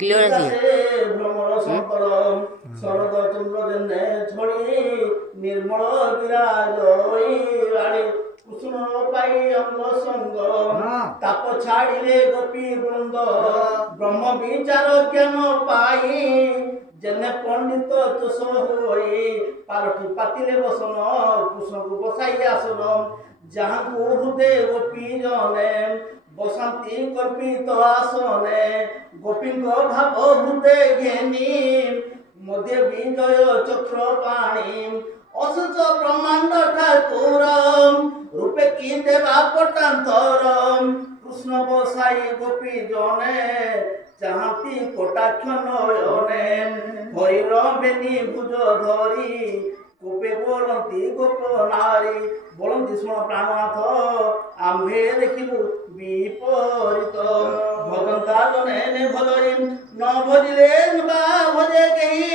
क्लियर আছে ভ্রমর শঙ্কর শরদ চন্দ্র জন্যে ছড়ি নির্মল বিরাজ রানী কুসুম পাই অঙ্গ সঙ্গ তাপ ছাড়িলে গোপী বৃন্দ ব্রহ্ম বিচার জ্ঞান পাই যেনে পণ্ডিত তুষ হই পালকি পাতিলে বসন কৃষ্ণକୁ বসাই আসন যাহাକୁ হৃদয় গোপী জনে বসন্তি কল্পিত আসনে গোপীঙ্ক ভাব হৃদয় ঘেনি মধ্যে বিজয় চক্র পাণি অসুচ ব্রহ্মাণ্ড ঠাকুর রূপে কি দেবা পটান্তর কৃষ্ণ বসাই গোপী জনে চাহাতি কটাক্ষ নয়নে হরির বেনি ভুজ ধরি গোপে বলন্তি গোপ নারী বলন্তি শুণ প্রাণনাথ আম্ভে দেখিলু বিপরীত ভগন্তা জনে ভজরি ন ভজিলে বা ভজে কেহি